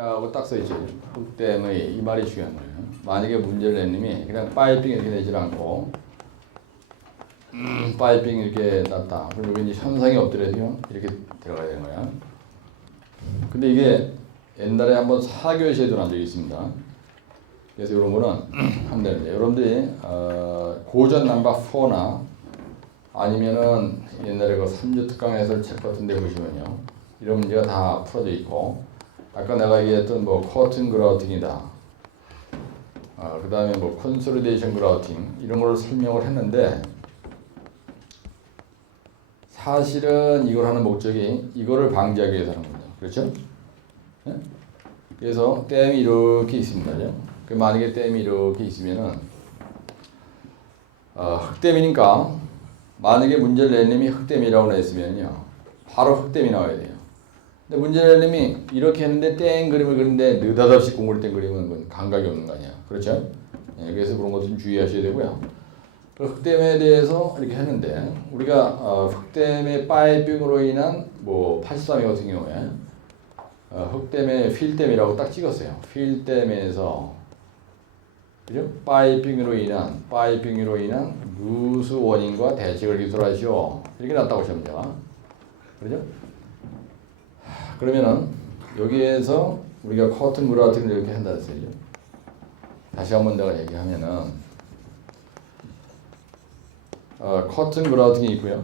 하고 딱 써있죠. 흑댐의 이 말이 중요한 거예요. 만약에 문제를 낸님이 그냥 파이핑 이렇게 내질 않고 파이핑 이렇게 놨다. 그럼 여기 이제 현상이 없더라도요. 이렇게 들어가야 되는 거야. 근데 이게 옛날에 한번 4교시에도 난 적이 있습니다. 그래서 이런 거는 하면 되는데 여러분들이 고전 넘버 4나 아니면은 옛날에 그 3주 특강 해설 책 같은 데 보시면요. 이런 문제가 다 풀어져 있고 아까 내가 얘기했던 뭐 커튼 그라우팅이다. 그 다음에 뭐 컨솔리데이션 그라우팅 이런 걸 설명을 했는데 사실은 이걸 하는 목적이 이거를 방지하기 위해서 하는 겁니다. 그렇죠? 네? 그래서 댐이 이렇게 있습니다. 그 만약에 댐이 이렇게 있으면은 흑댐이니까 만약에 문제를 낸 놈이 흑댐이라고 냈으면요 바로 흑댐이 나와야 돼요. 근데 문제를 낸 놈이 이렇게 했는데 땡 그림을 그리는데 느닷없이 공을 땡 그리면 그건 감각이 없는 거 아니야. 그렇죠? 네, 그래서 그런 것도 좀 주의하셔야 되고요. 흑댐에 대해서 이렇게 했는데 우리가 흑댐의 파이핑으로 인한 뭐 83회 같은 경우에 흑댐의 필댐이라고 딱 찍었어요. 필댐에서 그죠? 파이핑으로 인한 누수 원인과 대책을 기술하시오. 이렇게 났다고 보시면 돼요. 그죠? 그러면은 여기에서 우리가 커튼 그라우팅을 이렇게 한다 했어요. 다시 한번 내가 얘기하면은 커튼 그라우팅이 있고요.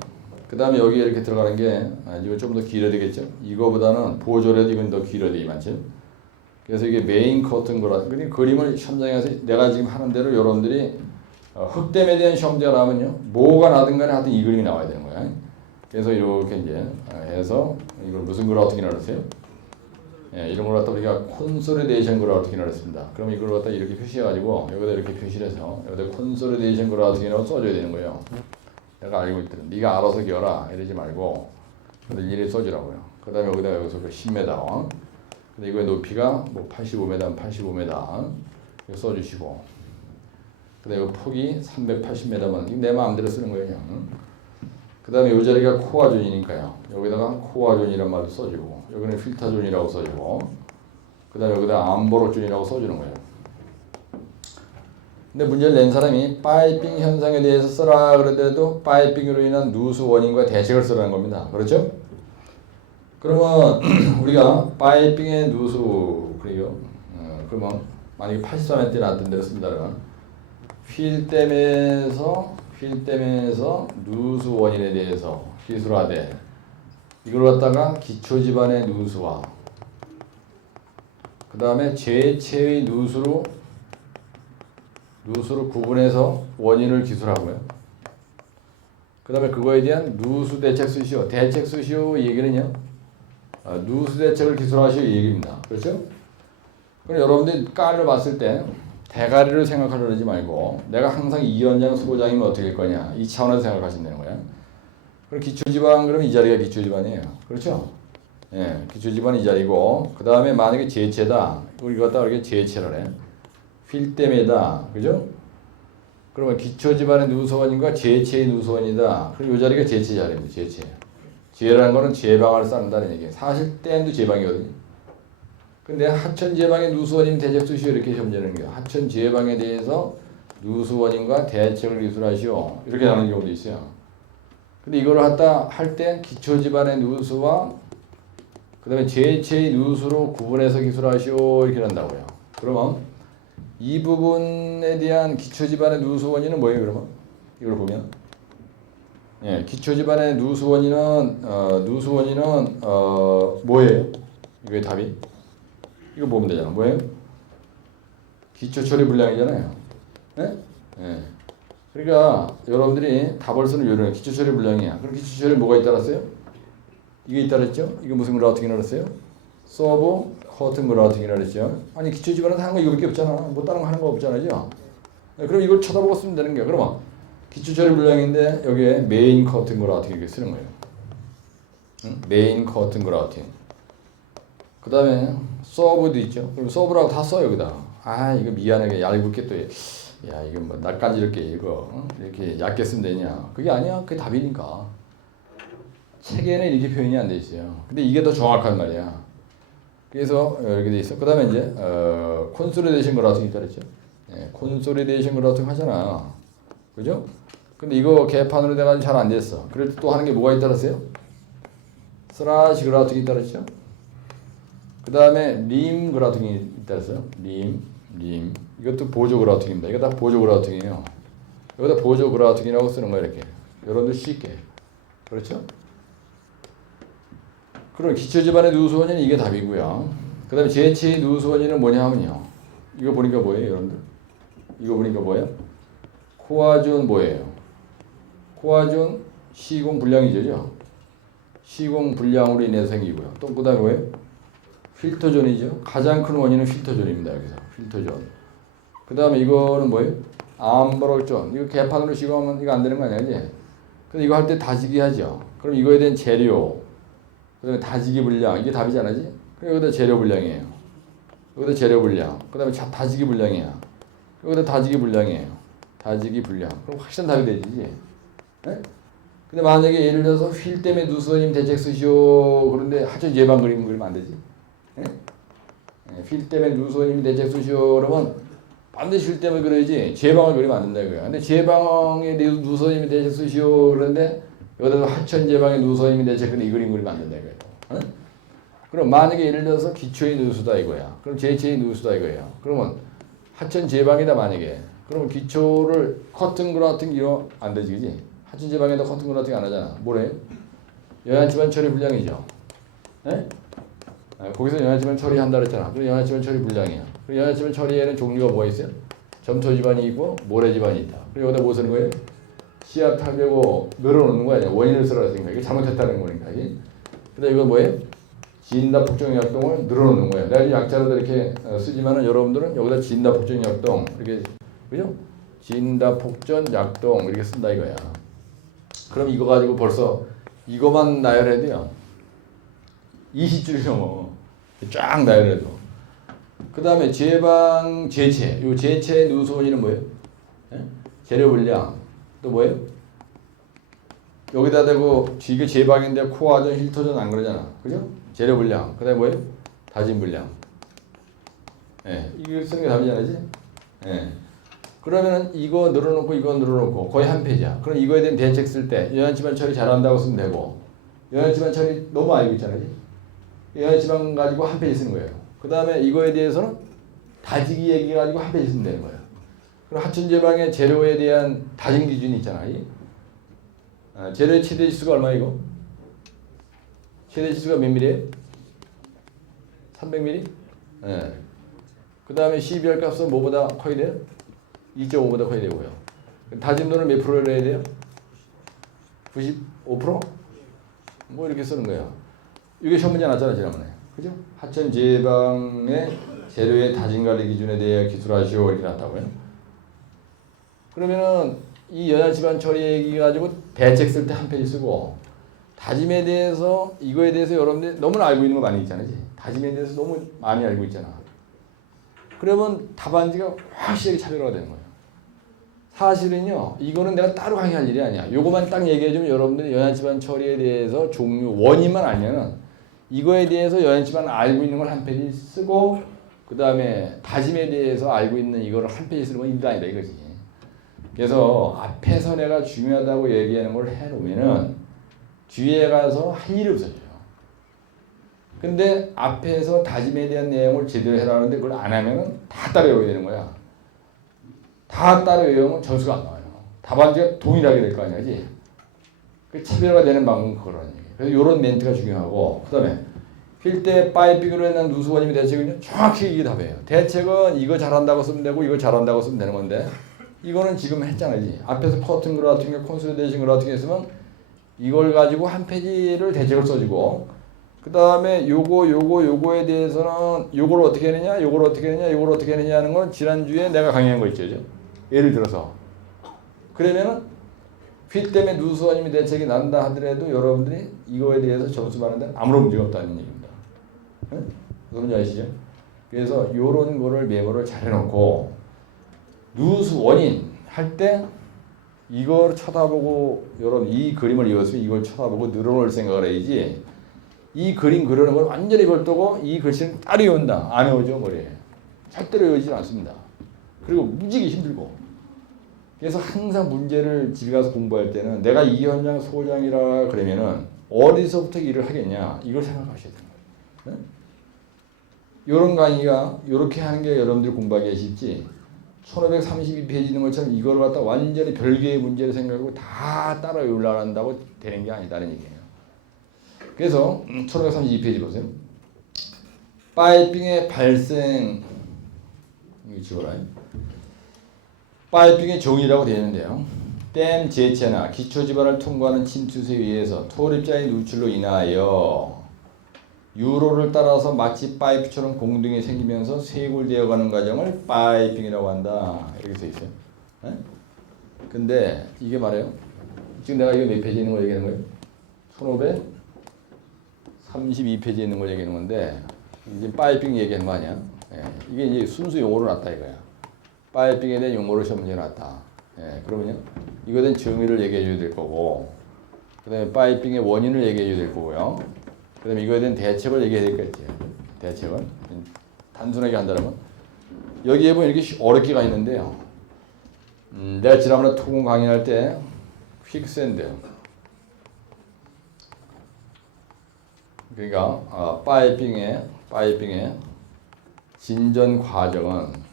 그 다음에 여기에 이렇게 들어가는 게 이거 좀 더 길어야 되겠죠? 이거보다는 보조라도 이건 더 길어야 되겠죠? 그래서 이게 메인 커튼 그라우팅 그림을 현장에서 내가 지금 하는 대로 여러분들이 흑댐에 대한 시험지가 나오면요 뭐가 나든 간에 하여튼 이 그림이 나와야 되는 거야. 그래서 이렇게 이제 해서 이걸 무슨 그라우팅이라고 그러세요? 예, 이런 걸 갖다 우리가 콘솔리데이션 그라우팅이라고 했습니다. 그럼 이걸 갖다 이렇게 표시해가지고 여기다 이렇게 표시를 해서 여기다 콘솔리데이션 그라우팅이라고 써줘야 되는 거예요. 내가 알고 있거든. 네가 알아서 기어라 이러지 말고 일일이 써주라고요. 그 다음에 여기서 10m. 근데 이거의 높이가 뭐 85m면 85m 이거 써주시고 그 다음에 폭이 380m만 내 마음대로 쓰는 거예요. 그냥. 그 다음에 이 자리가 코어 존이니까요. 여기다가 코어 존이란 말도 써주고 여기는 필터 존이라고 써주고 그 다음에 여기다 암보로 존이라고 써주는 거예요. 근데 문제를 낸 사람이 파이핑 현상에 대해서 써라 그런데도 파이핑으로 인한 누수 원인과 대책을 쓰라는 겁니다. 그렇죠? 그러면 우리가 파이핑의 누수 그래요. 그러면 만약에 83회 때 나왔던 대로 씁니다. 필댐에서 누수 원인에 대해서 기술하되 이걸 갖다가 기초지반의 누수와 그 다음에 제체의 누수로 구분해서 원인을 기술하고요. 그 다음에 그거에 대한 누수 대책 수시오. 대책 수시오 얘기는요. 누수 대책을 기술하시오 얘기입니다. 그렇죠? 그럼 여러분들이 깔을 봤을 때 대가리를 생각하려고 하지 말고 내가 항상 이원장 소장이면 어떻게 할 거냐 이 차원에서 생각하시면 되는 거야. 그럼 기초지방 그러면 이 자리가 기초지방이에요. 그렇죠? 예, 기초지방이 이 자리고 그 다음에 만약에 제체다 우리 갖다 이렇게 제체를 해. 필댐에다 그죠? 그러면 기초지방의 누수원인과 제체의 누수원이다. 그럼 이 자리가 제체 자리입니다. 제체. 제라는 거는 제방을 쌓는다는 얘기예요. 사실 댐도 제방이거든요. 근데 하천 제방의 누수원인 대책 수시오 이렇게 시험되는 거예요. 하천 제방에 대해서 누수원인과 대책을 기술하시오 이렇게 나오는 경우도 있어요. 근데 이걸 갖다 할 때 기초지방의 누수와 그 다음에 제체의 누수로 구분해서 기술하시오 이렇게 한다고요. 그러면 이 부분에 대한 기초지방의 누수원인은 뭐예요? 그러면 이걸 보면 예, 기초지방의 누수원인은 뭐예요? 이거의 답이 이거 보면 되잖아. 뭐예요? 기초처리 불량이잖아요. 예? 예. 그러니까 여러분들이 답을 쓰는 요령은 기초처리 불량이야. 그럼 기초처리 뭐가 있다랬어요? 이게 있다랬죠? 이거 무슨 그라우팅이라고 했어요? 서브 커튼 그라우팅이라고 했죠. 아니 기초지반은 하는 거 이거밖에 없잖아. 뭐 다른 거 하는 거 없잖아요. 예, 그럼 이걸 쳐다보고 쓰면 되는 거야. 그러면 기초처리 불량인데 여기에 메인 커튼 그라우팅 이렇게 쓰는 거예요. 응? 메인 커튼 그라우팅. 그 다음에 서브도 있죠. 그럼 서브라고 다 써요 여기다. 아 이거 미안하게 얇게 또 야 이거 뭐 낯간지럽게 이거 이렇게 얇게 쓰면 되냐? 그게 아니야. 그게 답이니까. 책에는 이렇게 표현이 안 돼 있어요. 근데 이게 더 정확한 말이야. 그래서 이렇게 돼 있어. 그 다음에 이제 콘솔리데이션 그라프ing 있다 그랬죠. 예, 콘솔리데이션 그라프ing 하잖아. 그죠? 근데 이거 개판으로 돼가지고 잘 안 됐어. 그럴 때 또 하는 게 뭐가 있다 그랬어요? 슬래시 그라프ing 있다 그랬죠. 그 다음에 림 그라프ing이 있다 그랬어요. 림. 이것도 보조 그라프ing입니다. 이거 다 보조 그라프ing이에요. 여기다 보조 그라프ing이라고 쓰는 거야 이렇게. 여러분들 쉽게. 그렇죠? 그럼 기초집안의 누수 원인은 이게 답이고요. 그 다음에 제체의 누수 원인은 뭐냐 하면요. 이거 보니까 뭐예요 여러분들? 이거 보니까 뭐예요? 코아존 뭐예요? 코아존 시공 불량이죠. 시공 불량으로 인해서 생기고요. 또 그 다음에 뭐예요? 필터존이죠. 가장 큰 원인은 필터존입니다. 여기서 필터존. 그 다음에 이거는 뭐예요? 암버럭존. 이거 개판으로 시공하면 이거 안 되는 거 아니야, 이제? 근데 이거 할 때 다지기 하죠. 그럼 이거에 대한 재료, 그 다음에 다지기 분량, 이게 답이잖아, 지? 그럼 여기다 재료 분량이에요. 여기다 재료 분량. 그 다음에 다지기 분량이야. 여기다 다지기 분량이에요. 다지기 분량. 그럼 확실한 답이 되지, 네? 근데 만약에 예를 들어서 휠 때문에 누수원님 대책 쓰시오. 그런데 하천 예방 그리면 안 되지. 네? 휠 때문에 누수원님 대책 쓰시오. 그러면 반드시 휠 때문에 그래야지 제방을 그리면 안 된다 이거야. 근데 제방에 누수원님이 대책 쓰시오. 그런데 여기다 하천 제방에 누수원님이 대책 근데 이 그리면 안 된다 이거야. 네? 그럼 만약에 예를 들어서 기초의 누수다 이거야. 그럼 제체의 누수다 이거야. 그러면 하천 제방이다 만약에. 그러면 기초를 커튼 그라팅 이거 안 되지, 그지? 하천 제방에다 커튼 그라팅 안 하잖아. 뭐래? 연안지방 처리 불량이죠. 네? 거기서 연안지방 처리한다 그랬잖아. 그럼 연안지방 처리 불량이야. 그럼 연안지방 처리에는 종류가 뭐가 있어요? 점토 지방이 있고 모래 지방이 있다. 그럼 여기다 뭐 쓰는 거예요? 씨앗 타려고 늘어놓는 거 아니야. 원인을 쓰라고 생각. 이게 잘못했다는 거니까. 근데 이건 뭐예요? 진다폭정 약동을 늘어놓는 거예요. 내가 약자로도 이렇게 쓰지만은 여러분들은 여기다 진다폭정 약동 이렇게 그죠? 진다폭전 약동 이렇게 쓴다 이거야. 그럼 이거 가지고 벌써 이거만 나열해도요 20줄이 넘어. 쫙 나열해도. 그 다음에 제방 제체. 요 제체 누수 원인은 뭐예요? 예? 재료 분량. 또 뭐예요? 여기다 대고 이게 제방인데 코아전 힐터전 안 그러잖아. 그죠? 재료 분량. 그 다음에 뭐예요? 다진 분량. 예. 이거 쓰는 게 답이잖아, 그지? 예. 그러면은 이거 늘어놓고 이거 늘어놓고 거의 한 페이지야. 그럼 이거에 대한 대책 쓸 때 연안지방 처리 잘한다고 쓰면 되고 연안지방 처리 너무 알고 있잖아요. 연안지방 가지고 한 페이지 쓰는 거예요. 그 다음에 이거에 대해서는 다지기 얘기 가지고 한 페이지 쓰면 되는 거예요. 그럼 하천제방의 재료에 대한 다진 기준이 있잖아요. 재료의 최대 지수가 얼마 이거? 최대 지수가 몇 밀리예요? 300mm? 네. 그 다음에 12열 값은 뭐보다 커야 돼요? 2.5보다 커야 되고요. 다짐도는 몇 프로를 해야 돼요? 95%? 뭐 이렇게 쓰는 거예요. 이게 시험 문제 났잖아 지난번에. 그죠? 하천 제방의 재료의 다짐 관리 기준에 대해 기술하시오 이렇게 났다고요. 그러면은 이 연안지방 처리 얘기 가지고 대책 쓸 때 한 페이지 쓰고 다짐에 대해서 이거에 대해서 여러분들 너무나 알고 있는 거 많이 있잖아요. 다짐에 대해서 너무 많이 알고 있잖아. 그러면 답안지가 확실하게 차별화가 되는 거예요. 사실은요, 이거는 내가 따로 강의할 일이 아니야. 요거만 딱 얘기해주면 여러분들이 연안지방 처리에 대해서 종류, 원인만 알면은 이거에 대해서 연안지방 알고 있는 걸 한 페이지 쓰고 그 다음에 다짐에 대해서 알고 있는 이거를 한 페이지 쓰는 건 일도 아니다 이거지. 그래서 앞에서 내가 중요하다고 얘기하는 걸 해놓으면은 뒤에 가서 할 일이 없어져요. 근데 앞에서 다짐에 대한 내용을 제대로 해라는데 그걸 안 하면은 다 따로 외워야 되는 거야. 다 따로 외우면 점수가 안 나와요. 답안지가 동일하게 될 거 아니야, 그지? 그 차별화가 되는 방법은 그거라는 얘기예요. 그래서 이런 멘트가 중요하고, 그 다음에 필때 파이핑으로 했는 누수원님의 대책은요, 정확히 이게 답이에요. 대책은 이거 잘한다고 쓰면 되고, 이거 잘한다고 쓰면 되는 건데, 이거는 지금 했잖아요, 그지? 앞에서 커튼 그라 같은 게 콘솔리데이션 그라 같은 게 있으면 이걸 가지고 한 페이지를 대책을 써주고, 그 다음에 요거에 대해서는 요걸 어떻게 했느냐, 요걸 어떻게 했느냐, 요걸 어떻게 했느냐 하는 건 지난주에 내가 강의한 거 있죠. 예를 들어서. 그러면은 휠 때문에 누수원님이 대책이 난다 하더라도 여러분들이 이거에 대해서 점수 받는 데는 아무런 문제가 없다는 얘기입니다. 네? 무슨 말인지 아시죠? 그래서 요런 거를 메모를 잘 해놓고 누수 원인 할 때 이걸 쳐다보고 여러분 이 그림을 이었으면 이걸 쳐다보고 늘어놓을 생각을 해야지 이 그림 그리는 건 완전히 별도고 이 글씨는 따로 외운다. 안 외우죠 머리에. 절대로 외우지 않습니다. 그리고 무지개 힘들고. 그래서 항상 문제를 집에 가서 공부할 때는 내가 이현장 소장이라 그러면은 어디서부터 일을 하겠냐 이걸 생각하셔야 돼요. 네? 이런 강의가 이렇게 하는 게 여러분들이 공부하기 쉽지 1532페이지 있는 것처럼 이걸 갖다 완전히 별개의 문제를 생각하고 다 따라 외우려고 한다고 되는 게 아니다는 얘기예요. 그래서 1532페이지 보세요. 파이핑의 발생 이거 지워라. 파이핑의 종이라고 되어 있는데요. 댐 제체나 기초지반을 통과하는 침투세에 의해서 토립자의 누출로 인하여 유로를 따라서 마치 파이프처럼 공둥이 생기면서 쇄골되어가는 과정을 파이핑이라고 한다. 이렇게 써 있어요. 네? 근데 이게 말이에요. 지금 내가 이거 몇 페이지에 있는 걸 얘기하는 거예요? 1532페이지에 있는 걸 얘기하는 건데 이제 파이핑 얘기하는 거 아니야? 예, 이게 이제 순수 용어로 놨다 이거야. 파이핑에 대한 용어로 시험 문제 놨다. 예, 그러면요. 이거에 대한 정의를 얘기해 줘야 될 거고 그 다음에 파이핑의 원인을 얘기해 줘야 될 거고요. 그 다음에 이거에 대한 대책을 얘기해야 되겠지. 대책을. 단순하게 한다면 여기에 보면 이렇게 어렵게 가 있는데요. 내가 지난번에 토공 강의할 때 퀵샌드 그러니까 파이핑의 진전 과정은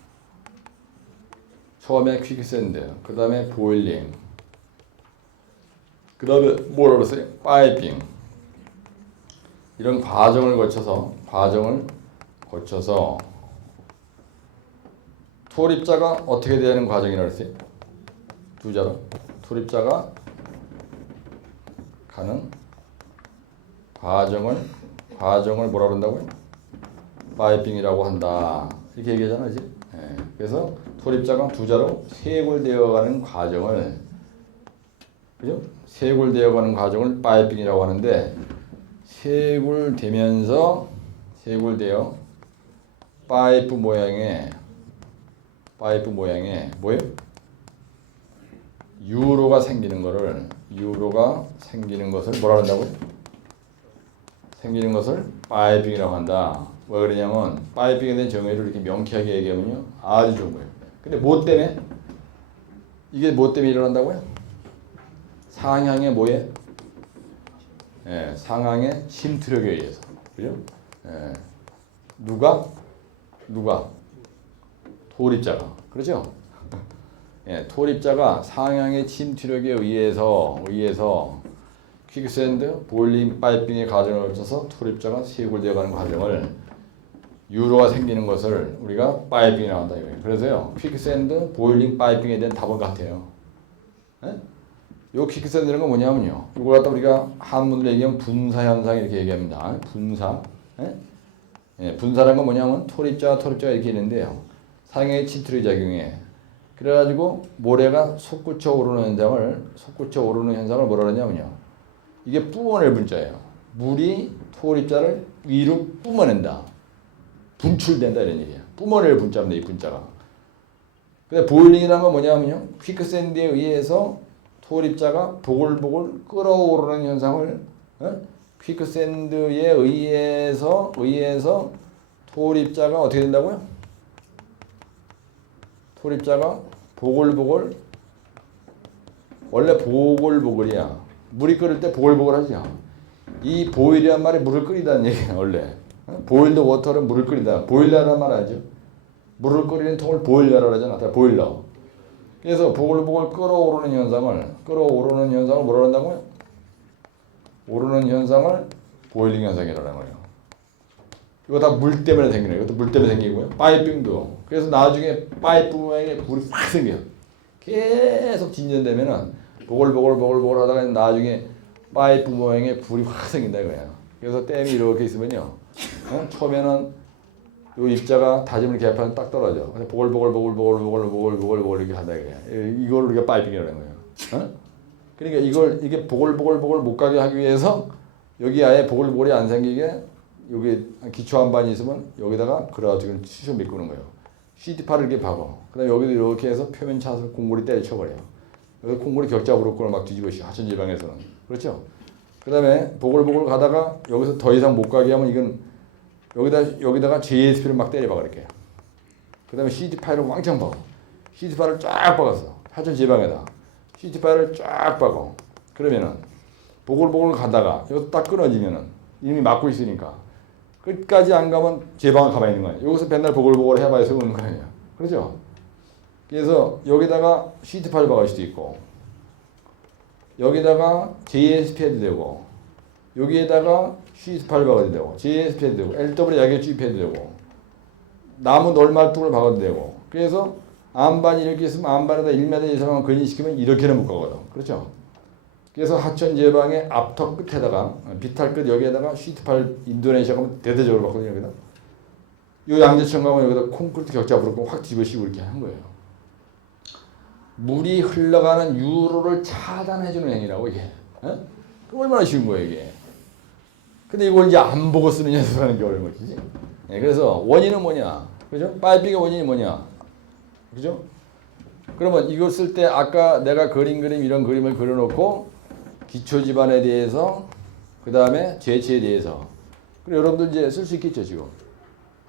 처음에 퀵샌드, 그 다음에 보일링, 그 다음에 뭐라 그랬어요? 파이핑. 이런 과정을 거쳐서 토립자가 어떻게 되는 과정이라고 했어요? 두 자로. 토립자가 가는 과정을 뭐라 그런다고요? 파이핑이라고 한다. 이렇게 얘기하잖아, 이제. 예. 그래서 토립자가 두 자로 쇄골되어가는 과정을, 그죠? 쇄골되어가는 과정을 파이핑이라고 하는데, 쇄골되어 파이프 모양의 뭐예요? 유로가 생기는 것을 뭐라 한다고요? 생기는 것을 파이핑이라고 한다. 왜 그러냐면 파이핑에 대한 정의를 이렇게 명쾌하게 얘기하면요 아주 좋은 거예요. 근데 뭐 때문에? 이게 뭐 때문에 일어난다고요? 상향의 뭐에? 예, 상향의 침투력에 의해서. 그죠? 예. 누가? 토립자가. 그렇죠? 예, 토립자가 상향의 침투력에 의해서 퀵샌드, 보일링, 파이핑의 과정을 거쳐서 토립자가 쇄골되어가는 과정을 유로가 생기는 것을 우리가 파이핑이라고 한다 이거예요. 그래서요, 퀵샌드, 보일링, 파이핑에 대한 답은 같아요. 예? 요 퀵샌드라는 건 뭐냐면요, 이걸 갖다 우리가 한문으로 얘기하면 분사 현상 이렇게 얘기합니다. 분사. 예? 예, 분사라는 건 뭐냐면 토립자가 이렇게 있는데요. 상향의 침투력이 작용해. 그래가지고 모래가 솟구쳐 오르는 현상을 뭐라 그러냐면요. 이게 뿜어낼 분자예요. 물이 토립자를 위로 뿜어낸다. 분출된다 이런 얘기예요. 뿜어낼 분자입니다. 이 분자가. 근데 보일링이라는 건 뭐냐면요. 퀵샌드에 의해서 토립자가 보글보글 끓어오르는 현상을 퀵샌드에 의해서 토립자가 어떻게 된다고요? 토립자가 보글보글 원래 보글보글이야. 물이 끓을 때 보글보글하죠. 이 보일이란 말이 물을 끓이다는 얘기야 원래. 보일드 워터는 물을 끓이다. 보일러란 말 알죠? 물을 끓이는 통을 보일러라고 하잖아. 보일러. 그래서 보글보글 끓어오르는 현상을 뭐라 한다고요? 오르는 현상을 보일링 현상이라는 거예요. 이거 다 물 때문에 생기는 거예요. 이것도 물 때문에 생기고요. 파이핑도. 그래서 나중에 파이프 모양의 불이 확 생겨요. 계속 진전되면은 보글보글 하다가 나중에 파이프 모양의 불이 확 생긴다 이거예요. 그래서 댐이 이렇게 있으면요. 처음에는 요 입자가 다짐을 개파는 딱 떨어져. 그래서 보글보글 이렇게 한다 이거예요. 이걸 우리가 파이핑이라는 거예요. 그러니까 이게 보글보글 못 가게 하기 위해서 여기 아예 보글보글이 안 생기게 여기 기초 한반이 있으면 여기다가 그래가지고 수셔 메꾸는 거예요. CT8을 이렇게 박어. 그 다음에 여기도 이렇게 해서 표면 차서 공골이 때려쳐버려요. 여기 공골이 격자 부럽거나 막 뒤집어지고 하천지방에서는. 그렇죠? 그 다음에 보글보글 가다가 여기서 더 이상 못 가게 하면 이건 여기다가 JSP를 막 때려박아 이렇게. 그 다음에 CD 파일을 왕창 박아. CD 파일을 쫙 박았어. 하천 제방에다. CD 파일을 쫙 박아. 그러면은 보글보글 가다가 여기서 딱 끊어지면은 이미 막고 있으니까 끝까지 안 가면 제방을 가만히 있는 거야. 여기서 맨날 보글보글 해봐서 오는 거 아니야. 그렇죠? 그래서 여기다가 CD 파일 박을 수도 있고 여기다가 JSP 해도 되고 여기에다가 CD 파일 박아도 되고 JSP 해도 되고 LW 야결주입 해도 되고 나무 널말뚝을 박아도 되고 그래서 안반이 이렇게 있으면 안반에다 1m 이상만 근인시키면 이렇게는 못 가거든. 그렇죠? 그래서 하천 제방의 앞턱 끝에다가 비탈 끝 여기에다가 시트팔 인도네시아 가면 대대적으로 봤거든요. 여기다. 요 양재천 가면 여기다 콘크리트 격자 부르고 확 집어씌우고 이렇게 한 거예요. 물이 흘러가는 유로를 차단해주는 행위라고 이게. 어? 그 얼마나 쉬운 거예요 이게. 근데 이걸 이제 안 보고 쓰는 녀석을 하는 게 어려운 것이지. 네, 그래서 원인은 뭐냐? 그죠? 파이핑의 원인이 뭐냐? 그죠? 그러면 이걸 쓸 때 아까 내가 그린 그림 이런 그림을 그려놓고 기초 집안에 대해서 그 다음에 제치에 대해서 그리고 여러분들 이제 쓸 수 있겠죠 지금.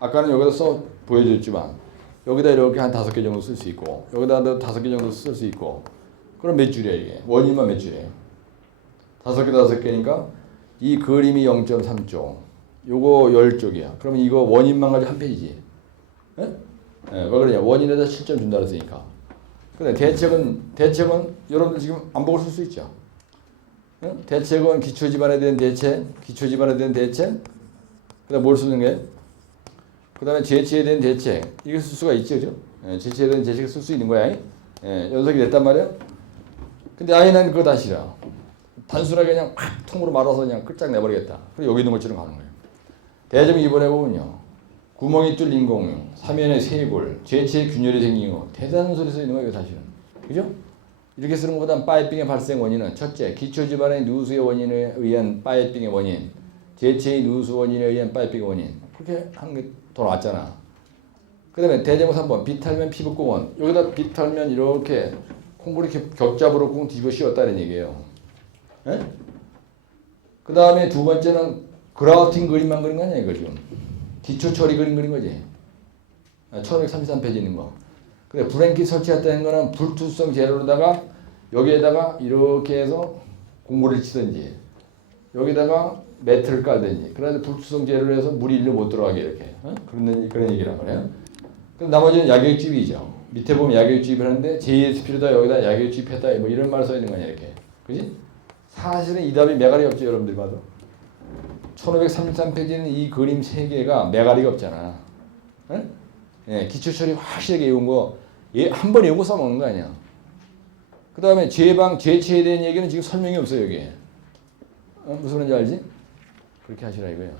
아까는 여기다 써 보여줬지만 여기다 이렇게 한 5개 정도 쓸 수 있고 여기다 5개 정도 쓸 수 있고 그럼 몇 줄이야 이게? 원인만 몇 줄이에요? 5개니까 이 그림이 0.3쪽 요거 10쪽이야. 그러면 이거 원인만 가지고 한 페이지. 예? 예, 왜 그러냐? 원인에다 7점 준다 그랬으니까. 근데 대책은 여러분들 지금 안 보고 쓸 수 있죠. 응? 대책은 기초 집안에 대한 대책, 그다음 뭘 쓰는 게? 그다음에 제치에 대한 대책, 이거 쓸 수가 있죠, 그죠? 예, 제치에 대한 대책을 쓸 수 있는 거야. 예, 연속이 됐단 말이야. 근데 아예 난 그거 다 싫어. 단순하게 그냥 확 통으로 말아서 그냥 끝장 내버리겠다. 그리고 여기 있는 것처럼 가는 거예요. 대점 2번에 보면요. 구멍이 뚫린 공유, 사면에 세골, 제치에 균열이 생긴 거. 대단한 소리 써 있는 거예요, 사실은. 그죠? 이렇게 쓰는 것보다 파이핑의 발생 원인은 첫째, 기초 집안의 누수의 원인에 의한 파이핑의 원인, 제체의 누수 원인에 의한 파이핑의 원인. 그렇게 하는 게 더 낫잖아. 그 다음에 대제목 3번, 비탈면 피부공원. 여기다 비탈면 이렇게 콩고리 격잡으로 꽁 뒤집어 씌웠다는 얘기예요. 예? 그 다음에 두 번째는 그라우팅 그림만 그린 거 아니야, 이거 지금. 기초 처리 그림 그린 거지. 1533페이지 있는 거. 근데 브랭킷 설치했다는 거는 불투성 재료로다가 여기에다가 이렇게 해서 공고리를 치든지 여기다가 매트를 깔든지 그래서 불투성 재료로 해서 물이 일로 못 들어가게 이렇게 그런 얘기란 말이에요. 그럼 나머지는 야격주입이죠. 밑에 보면 야격주입을 하는데 JSP로다 여기다 야격주입했다 뭐 이런 말 써 있는 거 아니야 이렇게. 그지? 사실은 이 답이 매가리 없죠 여러분들 봐도. 1533페이지는 이 그림 3개가 매가리가 없잖아. 응? 예, 기초 처리 확실하게 외운 거 한 번 외우고 써먹는 거 아니야. 그 다음에 제치에 대한 얘기는 지금 설명이 없어요 여기에. 무슨 말인지 알지? 그렇게 하시라 이거예요.